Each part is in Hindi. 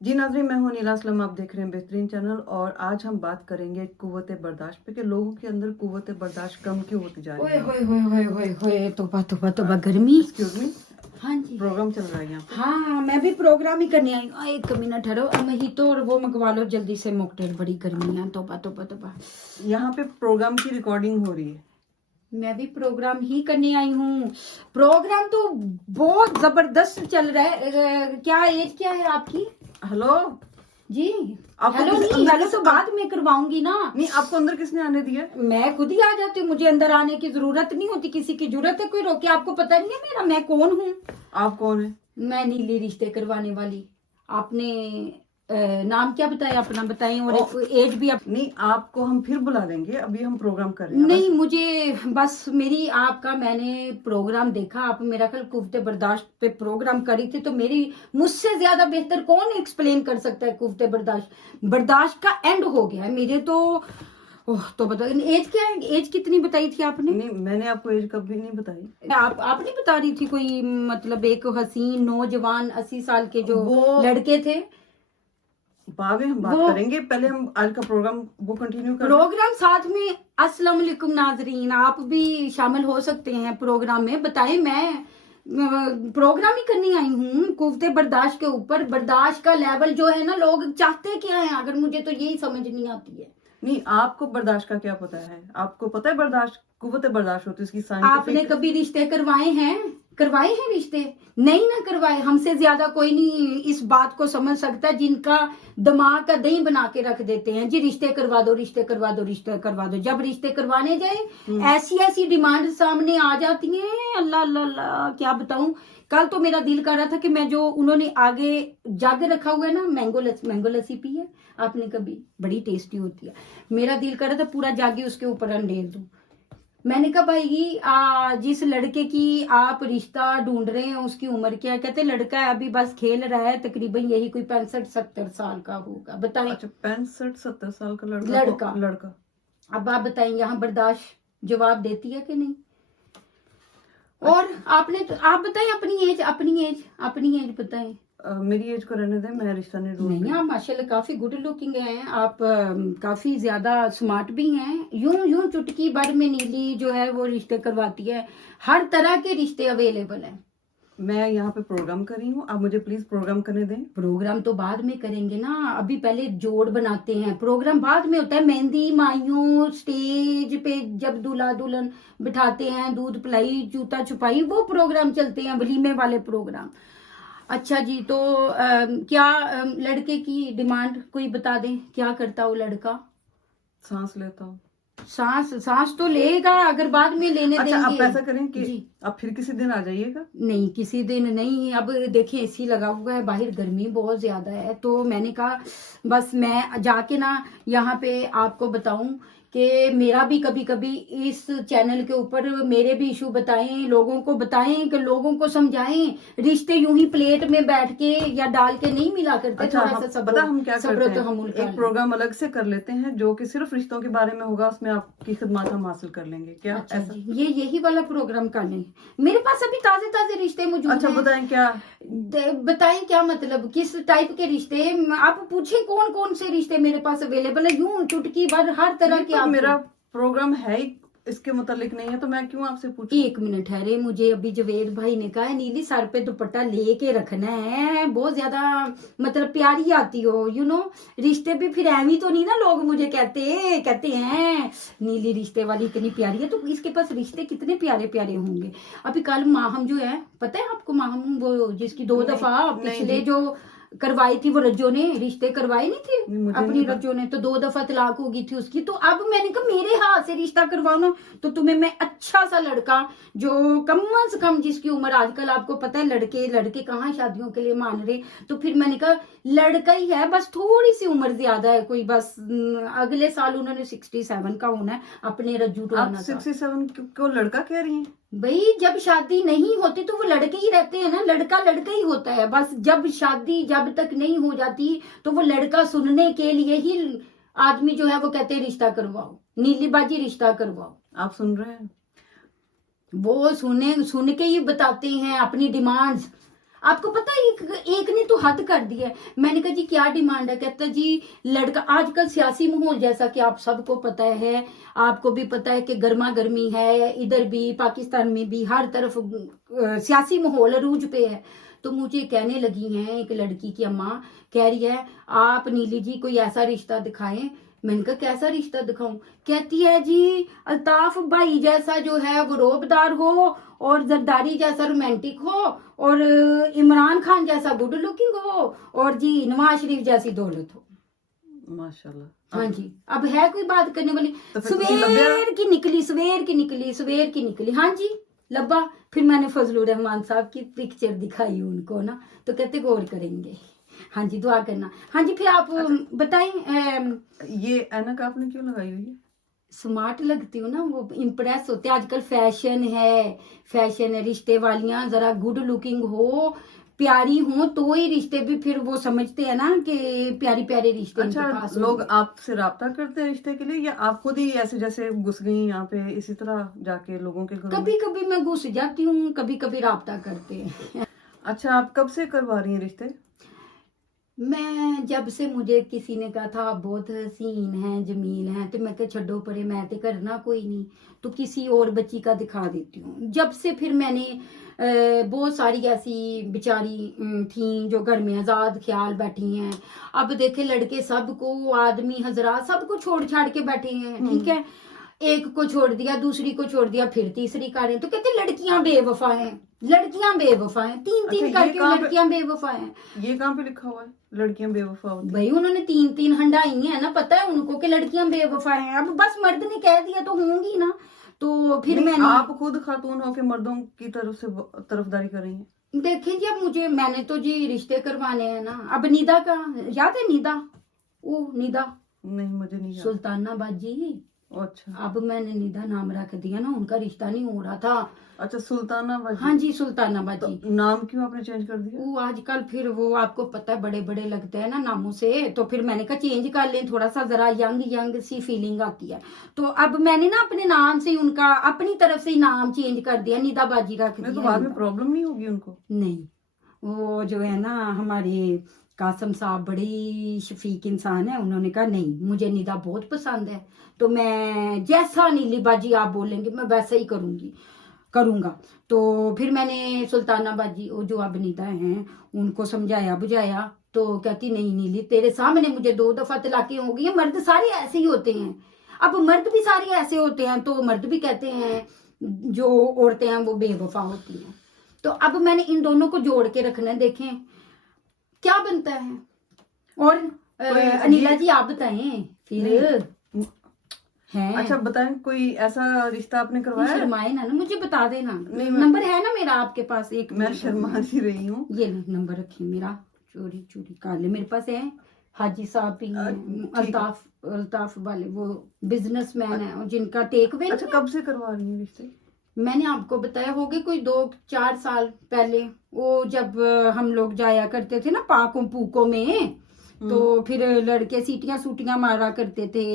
जी नाज़रीन, मैं हूं नीला असलम। आप देख रहे हैं बेहतरीन चैनल और आज हम बात करेंगे कुव्वत बर्दाश्त पे कि लोगों के अंदर कुव्वत बर्दाश्त कम क्यों होती जा रही ओए है। होए होए होए होए होए, तौबा तौबा तौबा, गर्मी। एक्सक्यूज मी, हाँ जी। प्रोग्राम चल रहा है यहाँ पे। हाँ, मैं भी प्रोग्राम ही करने आई हूँ। एक मिनट ठहरो, महीतो और वो मंगवा लो जल्दी से, मॉकटेल। बड़ी गर्मी है, तौबा तौबा तौबा। यहाँ पे प्रोग्राम की रिकॉर्डिंग हो रही है। मैं भी प्रोग्राम ही करने आई हूँ। प्रोग्राम तो बहुत जबरदस्त चल रहा है। क्या एज क्या है आपकी? हेलो, जी। आपको हेलो नहीं, अंदर हेलो तो बाद में करवाऊंगी ना। नहीं, आपको अंदर किसने आने दिया? मैं खुद ही आ जाती हूँ, मुझे अंदर आने की जरूरत नहीं होती। किसी की जरूरत है कोई रोके? आपको पता नहीं है मेरा मैं कौन हूँ? आप कौन है? मैं नीली रिश्ते करवाने वाली। आपने नाम क्या बताया? अपना बताएं और एज भी नहीं, आपको हम फिर बुला देंगे, अभी हम प्रोग्राम कर रहे हैं। नहीं, मुझे बस मेरी आपका मैंने प्रोग्राम देखा। आप मेरा कल कुफ्ते बर्दाश्त पे प्रोग्राम करी थी, तो मेरी मुझसे ज्यादा बेहतर कौन एक्सप्लेन कर सकता है कुफ्ते बर्दाश्त। बर्दाश्त का एंड हो गया है मेरे तो। ओह, तो बताओ एज क्या है? एज कितनी बताई थी आपने? नहीं, मैंने आपको एज कभी नहीं बताई। आप नहीं बता रही थी कोई, मतलब एक हसीन नौजवान 80 साल के जो वो लड़के थे। बाद में हम बात करेंगे, पहले हम आज का प्रोग्राम वो कंटिन्यू कर। प्रोग्राम साथ में। अस्सलाम वालेकुम नाजरीन, आप भी शामिल हो सकते हैं प्रोग्राम में। बताएं, मैं प्रोग्राम ही करनी आई हूँ कुफ्ते बर्दाश्त के ऊपर। बर्दाश्त का लेवल जो है ना, लोग चाहते क्या है, अगर मुझे तो यही समझ नहीं आती है। नहीं, आपको बर्दाश्त का क्या पता है? आपको पता है बर्दाश्त कुव्वत बर्दाश्त होती है इसकी आपने साइंटिफिक। कभी रिश्ते करवाए हैं? करवाए हैं रिश्ते? नहीं ना करवाए। हमसे ज्यादा कोई नहीं इस बात को समझ सकता, जिनका दिमाग का दही बना के रख देते हैं। जी रिश्ते करवा दो, रिश्ते करवा दो, रिश्ते करवा दो। जब रिश्ते करवाने जाए ऐसी ऐसी डिमांड सामने आ जाती हैं, अल्लाह अल्लाह अल्लाह, क्या बताऊं। कल तो मेरा दिल कर रहा था कि मैं जो उन्होंने आगे जग रखा हुआ है ना, मैंगो लस्सी पी है आपने कभी? बड़ी टेस्टी होती है। मेरा दिल कर रहा था पूरा जागे उसके ऊपर अंडेल दूं। मैंने कहा भाई, जिस लड़के की आप रिश्ता ढूंढ रहे हैं उसकी उम्र क्या है? कहते लड़का है अभी बस खेल रहा है, तकरीबन यही कोई 65-70 साल का होगा। बताएं। अच्छा, 65-70 साल का लड़का? लड़का। अब आप बताएं, यहाँ बर्दाश्त जवाब देती है कि नहीं? और आपने तो आप बताएं अपनी एज, अपनी एज बताएं। मेरी एज को रहने दें, मैं रिश्ता नहीं ढूंढ नहीं, आप माशाल्लाह काफी गुड लुकिंग हैं। आप काफी ज्यादा स्मार्ट भी हैं। यूं चुटकी भर में नीली जो है वो रिश्ते करवाती है। हर तरह के रिश्ते अवेलेबल हैं। मैं यहाँ पे प्रोग्राम कर रही हूँ, आप मुझे प्लीज प्रोग्राम करने दें। प्रोग्राम तो बाद में करेंगे ना, अभी पहले जोड़ बनाते हैं। प्रोग्राम बाद में होता है। मेहंदी माइयों स्टेज पे जब दूल्हा दुल्हन बिठाते हैं, दूध पिलाई जूता छुपाई, वो प्रोग्राम चलते हैं, वलीमे वाले प्रोग्राम। अच्छा जी, तो क्या लड़के की डिमांड कोई बता दें, क्या करता वो लड़का? सांस लेता हूँ। सांस तो लेगा, अगर बाद में लेने अच्छा, देंगे। आप ऐसा करें कि आप फिर किसी दिन आ जाइएगा। नहीं, किसी दिन नहीं। अब देखिए एसी लगा हुआ है बाहर, गर्मी बहुत ज्यादा है, तो मैंने कहा बस मैं जाके ना यहाँ पे आपको बताऊं कि मेरा भी कभी कभी इस चैनल के ऊपर मेरे भी इशू बताएं, लोगों को बताएं, कि लोगों को समझाएं। रिश्ते यूं ही प्लेट में बैठ के या डाल के नहीं मिला करते। अच्छा, थोड़ा सा पता हम क्या करते हैं, तहम्मुल कर एक प्रोग्राम अलग से कर लेते हैं जो कि सिर्फ रिश्तों के बारे में होगा, उसमें आपकी खिदमत हम हासिल कर लेंगे। क्या अच्छा ऐसा? जी, यही वाला प्रोग्राम कर लें। मेरे पास अभी ताजे ताजे रिश्ते मौजूद अच्छा, हैं। बताएं क्या। बताएं क्या मतलब, किस टाइप के रिश्ते? आप पूछें कौन कौन से रिश्ते मेरे पास अवेलेबल है। यूं चुटकी भर हर तरह के। मेरा प्रोग्राम है ही इसके मुतालिक नहीं है, तो मैं क्यों आपसे पूछूं? एक मिनट है रे, मुझे अभी जवेद भाई ने कहा है नीली सर पे दुपट्टा लेके रखना है, बहुत ज्यादा मतलब प्यारी आती हो, रिश्ते भी फिर ऐवी तो नहीं ना, लोग मुझे कहते हैं नीली रिश्ते वाली इतनी प्यारी है, तो इसके पास रिश्ते कितने प्यारे प्यारे होंगे। अभी कल माहम जो है, पता है आपको माहम, वो जिसकी 2 दफा पिछले जो करवाई थी, वो रज्जो ने रिश्ते करवाए नहीं थे अपनी रज्जो ने, तो 2 दफा तलाक हो गई थी उसकी। तो अब मैंने कहा मेरे हाथ से रिश्ता करवाओ ना, तो तुम्हें मैं अच्छा सा लड़का, जो कम से कम जिसकी उम्र, आजकल आपको पता है लड़के कहाँ शादियों के लिए मान रहे, तो फिर मैंने कहा लड़का ही है, बस थोड़ी सी उम्र ज्यादा है, कोई बस अगले साल उन्होंने 67 का होना है, अपने रज्जू टोना। 67 को लड़का कह रही हैं? भाई जब शादी नहीं होती तो वो लड़के ही रहते हैं ना, लड़का लड़का ही होता है बस। जब शादी जब तक नहीं हो जाती तो वो लड़का सुनने के लिए ही आदमी जो है वो कहते हैं रिश्ता करवाओ, नीली बाजी रिश्ता करवाओ। आप सुन रहे हैं? वो सुन के ही बताते हैं अपनी डिमांड्स। आपको पता है एक ने तो हद कर दी है। मैंने कहा जी क्या डिमांड है? कहता जी लड़का, आजकल सियासी माहौल जैसा कि आप सबको पता है, आपको भी पता है कि गर्मा गर्मी है, इधर भी पाकिस्तान में भी हर तरफ सियासी माहौल अरूज पे है। तो मुझे कहने लगी हैं एक लड़की की अम्मा, कह रही है आप नीली जी कोई ऐसा रिश्ता दिखाएं। मैंने कहा कैसा रिश्ता दिखाऊं? कहती है जी अल्ताफ भाई जैसा जो है वो रोबदार हो, और जरदारी जैसा रोमांटिक हो, और इमरान खान जैसा गुड लुकिंग हो, और जी नवाज शरीफ जैसी दौलत हो। माशाल्लाह। हाँ जी, अब है कोई बात करने वाली? तो फिर किसी लब्बे- सवेर की निकली, सवेर की निकली, सवेर की निकली। हाँ जी लब्बा। फिर मैंने फजलुर रहमान साहब की पिक्चर दिखाई उनको ना, तो कहते गौर करेंगे। हाँ जी दुआ करना। हाँ जी फिर आप बताएं। ये ऐनक आपने क्यों लगाई हुई है? स्मार्ट लगती हूँ ना, वो इम्प्रेस होते हैं। आजकल फैशन है, फैशन है, रिश्ते वालियां जरा गुड लुकिंग हो, प्यारी हो, तो ही रिश्ते भी फिर वो समझते हैं ना कि प्यारी प्यारे रिश्ते इनके अच्छा, पास लोग होंगे। आपसे राब्ता करते हैं रिश्ते के लिए, या आप खुद ही ऐसे जैसे घुस गई यहाँ पे इसी तरह जाके लोगों के घरों में? कभी कभी मैं घुस जाती हूँ, कभी कभी राब्ता करते हैं। अच्छा, आप कब से करवा रही हैं रिश्ते? मैं जब से मुझे किसी ने कहा था आप बहुत हसीन हैं, जमील हैं, तो मैं कहा छड्डो परे, मैं तो करना कोई नहीं, तो किसी और बच्ची का दिखा देती हूँ। जब से फिर मैंने बहुत सारी ऐसी बेचारी थी जो घर में आजाद ख्याल बैठी हैं। अब देखे लड़के सबको, आदमी हजरात सबको छोड़ छाड़ के बैठे हैं, ठीक है, एक को छोड़ दिया, दूसरी को छोड़ दिया, फिर तीसरी का रहे। तो कहते लड़कियां बेवफा हैं, लड़कियां बेवफा हैं, तीन तीन अच्छा, ये करके कहाँ पे- लड़कियां बेवफा हैं। ये कहाँ पे लिखा हुआ है लड़कियां बेवफा होती हैं? भाई उन्होंने तीन तीन हंडाई है ना, पता है उनको कि लड़कियां बेवफा हैं। अब बस मर्द ने कह दिया तो होंगी ना, तो फिर नहीं, मैंने आप खुद खातून हो के मर्दों की तरफ से तरफदारी कर रही हैं? देखें जी, अब मैंने तो जी रिश्ते करवाने हैं ना। अब निदा का याद है? निदा, वो निदा नहीं, मुझे नहीं याद। सुल्तानाबाद जी। अच्छा अब मैंने निदा नाम रख दिया ना, उनका रिश्ता नहीं हो रहा था। अच्छा, सुल्तानाबाद। हाँ जी सुल्तानाबाद तो जी। नाम क्यों आपने चेंज कर दिया? वो आजकल फिर वो आपको पता है बड़े बड़े लगते हैं ना नामों से, तो फिर मैंने कहा चेंज कर लें, थोड़ा सा जरा यंग यंग सी फीलिंग आती है। तो अब मैंने ना अपने नाम से उनका अपनी तरफ से ही नाम चेंज कर दिया, निदा बाजी रख नहीं तो दिया। बाद में प्रॉब्लम नहीं होगी उनको? नहीं, वो जो है ना हमारे कासम साहब बड़े ही शफीक इंसान है, उन्होंने कहा नहीं मुझे निदा बहुत पसंद है, तो मैं जैसा नीली बाजी आप बोलेंगे मैं वैसा ही करूंगा। तो फिर मैंने सुल्तानाबाजी वो जो अब निदा हैं उनको समझाया बुझाया, तो कहती नहीं नीली तेरे सामने मुझे 2 दफा तलाकें हो गई हैं, मर्द सारे ऐसे ही होते हैं। अब मर्द भी सारे ऐसे होते हैं, तो मर्द भी कहते हैं जो औरतें हैं वो बेवफा होती हैं। तो अब मैंने इन दोनों को जोड़ के रखना है, देखें क्या बनता है। और अनिला जी आप बताएं फिर है। अच्छा बताएं, कोई ऐसा रिश्ता आपने करवाया है? शर्माए ना मुझे बता देना। नहीं, नंबर है ना मेरा आपके पास? एक मैं शर्मा ही रही हूँ। ये नंबर रखिए मेरा, चोरी चोरी कर ले, मेरे पास है। हाजी साहब भी हैं, अल्ताफ वाले, वो बिजनेसमैन है और जिनका टेक वे। अच्छा, कब से करवा रही हैं रिश्ते? मैंने आपको बताया हो गए कोई 2-4 साल पहले, वो जब हम लोग जाया करते थे ना पाकों पूकों में, तो फिर लड़के सीटियां सूटियां मारा करते थे,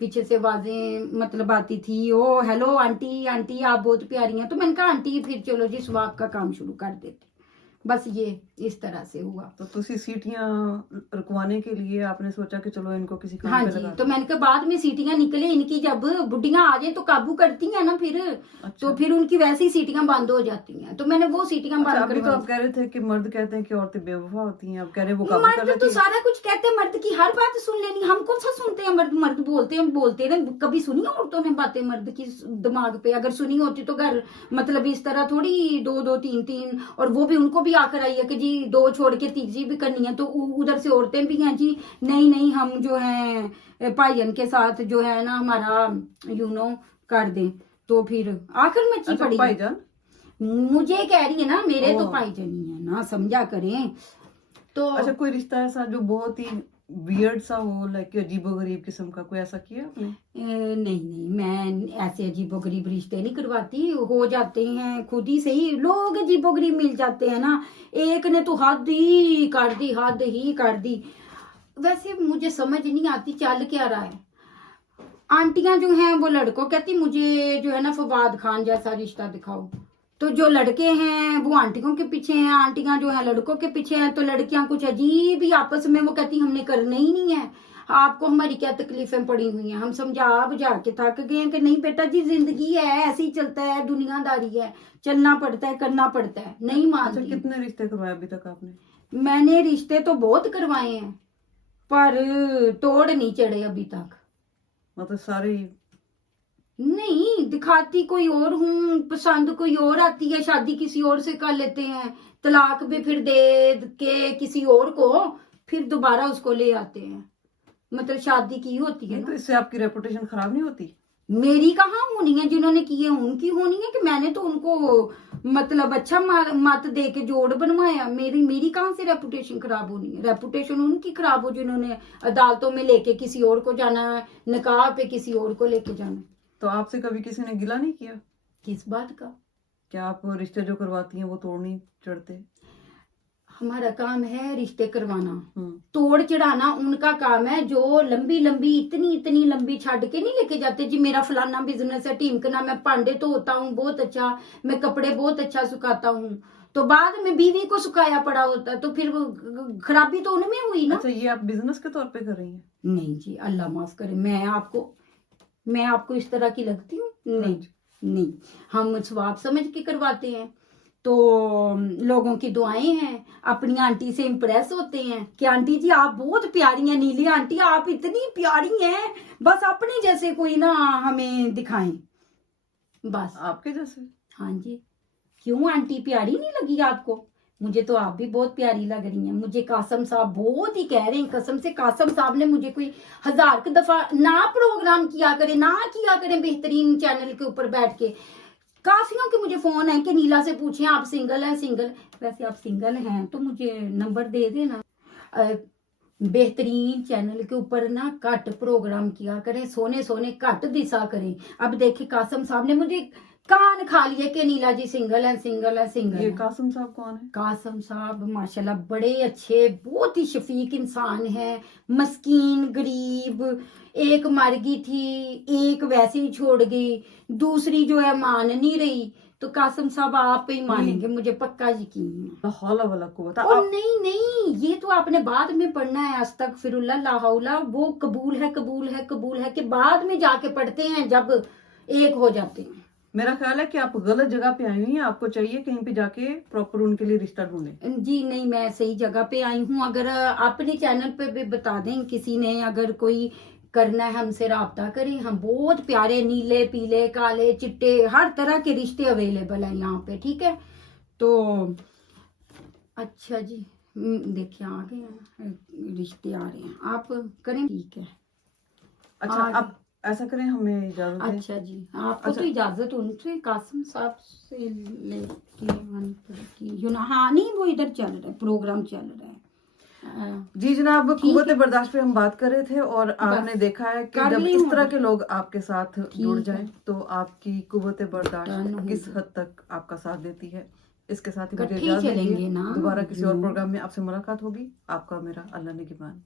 पीछे से आवाजें मतलब आती थी, ओ हेलो आंटी आंटी आप बहुत प्यारी हैं। तो मैंने कहा आंटी फिर चलो जी स्वाब का काम शुरू कर देते। बस ये इस तरह से हुआ। तो तुसी सीटियां रुकवाने के लिए आपने सोचा कि चलो इनको किसी काम हाँ पे जी, लगा तो मैंने कहा बाद में सीटियां निकले इनकी, जब बुढ़ियां आ जाए तो काबू करती हैं ना फिर। अच्छा। तो फिर उनकी वैसी सीटियां बंद हो जाती हैं, तो मैंने वो सीटियां अच्छा, बंद अभी तो करवाई। आप कह रहे थे कि मर्द कहते हैं कि औरतें बेवफा होती हैं, अब कह रहे हैं वो काबू कर मर्द लेती तो हैं। सारा कुछ कहते हैं, मर्द की हर बात सुन लेनी। हम कौन सा सुनते हैं? मर्द मर्द बोलते हैं। कभी सुनी औरतों ने बातें मर्द की दिमाग पे? अगर सुनी होती तो घर मतलब इस तरह थोड़ी 2-2 3-3, और वो भी उनको भी आकर आई है कि जी 2 छोड़ के तीसरी भी करनी है। तो उधर से औरतें भी हैं जी नहीं हम जो है भाईयन के साथ जो है ना हमारा कर दें, तो फिर आखिर मची अच्छा, पड़ी। भाईजान मुझे कह रही है ना, मेरे तो ओ। भाईजानी है ना, समझा करें। तो अच्छा, कोई रिश्ता ऐसा जो बहुत ही वियर्ड सा हो, लाइक अजीबोगरीब किस्म का, कोई ऐसा किया आपने? नहीं मैं ऐसे अजीबोगरीब रिश्ते नहीं करवाती, हो जाते हैं खुद ही सही, लोग अजीबोगरीब मिल जाते हैं ना। एक ने तो हद ही कर दी। वैसे मुझे समझ नहीं आती चल क्या रहा है। आंटियां जो हैं वो लड़कों कहती मुझे जो है ना फवाद खान जैसा रिश्ता दिखाओ, तो जो लड़के हैं वो आंटियों के पीछे हैं, आंटियां जो है लड़कों के पीछे हैं, तो लड़कियां कुछ अजीब ही आपस में वो कहती हमने करना ही नहीं है, आपको हमारी क्या तकलीफें पड़ी हुई हैं। हम समझा बुझा के थक गए हैं कि नहीं बेटा जी जिंदगी है, ऐसे ही चलता है, दुनियादारी है, चलना पड़ता है, करना पड़ता है। नहीं अच्छा, मानती। कितने रिश्ते करवाए अभी तक आपने? मैंने रिश्ते तो बहुत करवाए हैं पर तोड़ नहीं चढ़े अभी तक। मतलब सारे? नहीं, दिखाती कोई और हूँ, पसंद कोई और आती है, शादी किसी और से कर लेते हैं, तलाक भी फिर दे के किसी और को, फिर दोबारा उसको ले आते हैं। मतलब शादी की होती है नहीं, ना। तो इससे आपकी रेपुटेशन खराब नहीं होती? मेरी कहाँ होनी है, जिन्होंने किए उनकी होनी है कि मैंने तो उनको मतलब अच्छा मत दे के जोड़ बनवाया। मेरी कहाँ से रेपुटेशन खराब होनी है? रेपुटेशन उनकी खराब हो जिन्होंने अदालतों में लेके किसी और को जाना है, निकाह पे किसी और को लेके जाना। तो आपसे कभी किसी ने गिला नहीं किया? किस बात का? क्या आप रिश्ते जो करवाती हैं वो तोड़ नहीं चढ़ते? हमारा काम है रिश्ते करवाना, हम्म। तोड़ चढ़ाना उनका काम है जो लंबी लंबी इतनी लंबी छड़ के नहीं लेके जाते। जी मेरा फलाना बिजनेस है, ढीमकना, मैं भांडे धोता हूँ बहुत अच्छा, मैं कपड़े बहुत अच्छा सुखाता हूँ, तो बाद में बीवी को सुखाया पड़ा होता है, तो फिर वो खराबी तो उनमें हुई ना। अच्छा, ये आप बिजनेस के तौर पे कर रही हैं? नहीं जी, अल्लाह माफ करे, मैं आपको इस तरह की लगती हूँ? नहीं नहीं, हम स्वाब समझ के करवाते हैं, तो लोगों की दुआएं हैं, अपनी आंटी से इम्प्रेस होते हैं कि आंटी जी आप बहुत प्यारी हैं, नीली आंटी आप इतनी प्यारी हैं, बस अपने जैसे कोई ना हमें दिखाएं, बस। आपके जैसे? हाँ जी। क्यों आंटी प्यारी नहीं लगी आपको? मुझे तो आप भी बहुत प्यारी लग रही हैं। मुझे कासम साहब बहुत ही कह रहे हैं, कसम से कासम साहब ने मुझे कोई 1000 दफा ना प्रोग्राम किया करें बेहतरीन चैनल के ऊपर बैठ के। काफियों के मुझे फोन है कि नीला से पूछें आप सिंगल हैं? सिंगल, वैसे आप सिंगल हैं तो मुझे नंबर दे देना। बेहतरीन चैनल के ऊपर ना घट प्रोग्राम किया करें, सोने सोने घट दिशा करें। अब देखिए कासम साहब ने मुझे कान खा लिए कि नीला जी सिंगल है, सिंगल है, सिंगल ये है। कासिम साहब कौन है? कासम साहब माशाल्लाह बड़े अच्छे, बहुत ही शफीक इंसान है, मस्कीन गरीब। एक मर गई थी, एक वैसे ही छोड़ गई, दूसरी जो है मान नहीं रही, तो कासम साहब आप ही मानेंगे, मुझे पक्का यकीन है। ला हौला वला कुव्वत। और नहीं, ये तो आपने बाद में पढ़ना है, अस्तगफिरुल्लाह ला हौला, वो कबूल है कबूल है कबूल है के बाद में जाके पढ़ते हैं जब एक हो जाते हैं। मेरा ख्याल है कि आप गलत जगह पे आई हुई हैं, आपको चाहिए कहीं पे जाके प्रॉपर उनके लिए रिश्ता ढूंढें। जी नहीं, मैं सही जगह पे आई हूँ। अगर अपने चैनल पे भी बता दें किसी ने अगर कोई करना है हमसे राब्ता करें, हम बहुत प्यारे नीले पीले काले चिट्टे हर तरह के रिश्ते अवेलेबल हैं यहाँ पे, ठीक है? तो अच्छा जी, देखिए आ गए हैं, रिश्ते आ रहे हैं, आप करें? ठीक है। अच्छा, आप ऐसा करें, हमें इजाजत दें। अच्छा जी, आपको अच्छा। तो इजाजत उनसे कासिम साहब से लेके हाँ नहीं, वो इधर चल रहा है, प्रोग्राम चल रहा है। जी जनाब, ठीक कुव्वत है। बर्दाश्त पे हम बात कर रहे थे और आपने देखा है कि कर जब ली इस हूँ तरह अभी। के लोग आपके साथ जुड़ है। जाएं तो आपकी कुव्वत डन बर्दाश्त हो किस गया। हद तक आपका साथ देती है। इसके साथ ही मुझे इकट्ठे ही इजाजत चलेंगे दीजिए, ना। दोबारा किसी और प्रोग्राम में आपसे मुलाकात होगी। आपका मेरा अल्लाह निगहबान।